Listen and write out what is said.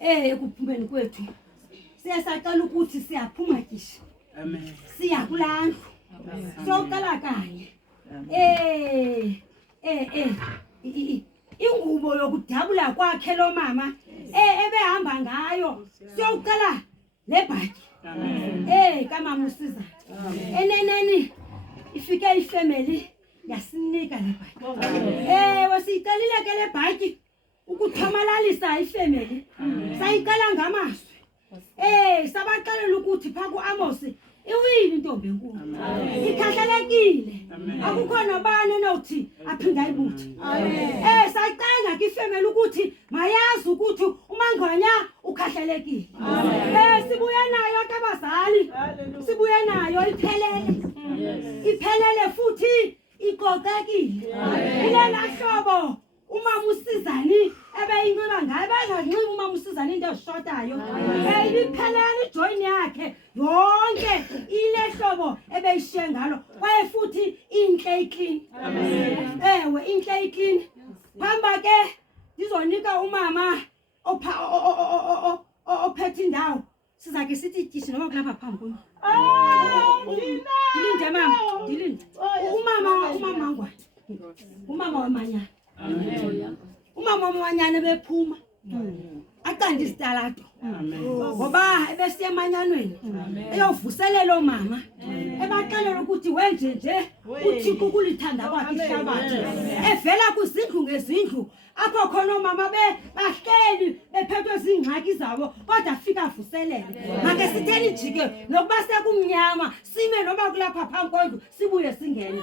Ekuphumeni kwethu siyasacela ukuthi siyaphuma kisha. Amen. Siya kulandlu. Soqala kanye. Ingubo yokudabula kwakhe lo mama ebehamba ngayo siyoqala lebhaki. Kamama usiza. Eneneni ifike ifamily yasinika lebhaki. Wasiqalile ke lebhaki ukuthomalalisa ifamily. Sayiqala ngamazwi. Sabaxelela ukuthi pha kuAmos iwile intombi enkulu. Ikhahlelekile. Akukho nobani enothi aphinda ayibuthi. Sayicanga ke ifamily ukuthi mayazi ukuthi uMangwanya ukhahlelekile. Sibuya nayo ke abazali. Sibuya nayo iphelele. Iphelele futhi iqoqekile. Ilela hlobo umama uSizani ebeyinqiba ngayo benganqiba umama uSizani into eshotayo. Iphelele ijoin yakhe yonke ile hlobo ebeyishiye ngalo kwaye futhi inhle iclean. Ewe inhle iclean. Phamba ke ndizonika umama ophethe indawo sizake sithi tishi noma kulapha phambi kwami. Dilinde mama, dilinde. Umama Mangwane. Umama wamanyana. Umama wamanyana bephuma. Aqanda isitalato. Ngoba ebesiya emanyanweni eyovuselela umama. Ebaxelela ukuthi wenje nje uThixo ukulithanda kwakhe ihlabathi. Evela kuzindlu ngezindlu apho khona omama bahleli bephethwe zingxaki zabo kodwa afika avuselele. Make sitheni jike nokuba sekumnyama sime noba kulapha phambi kwendlu sibuye singene.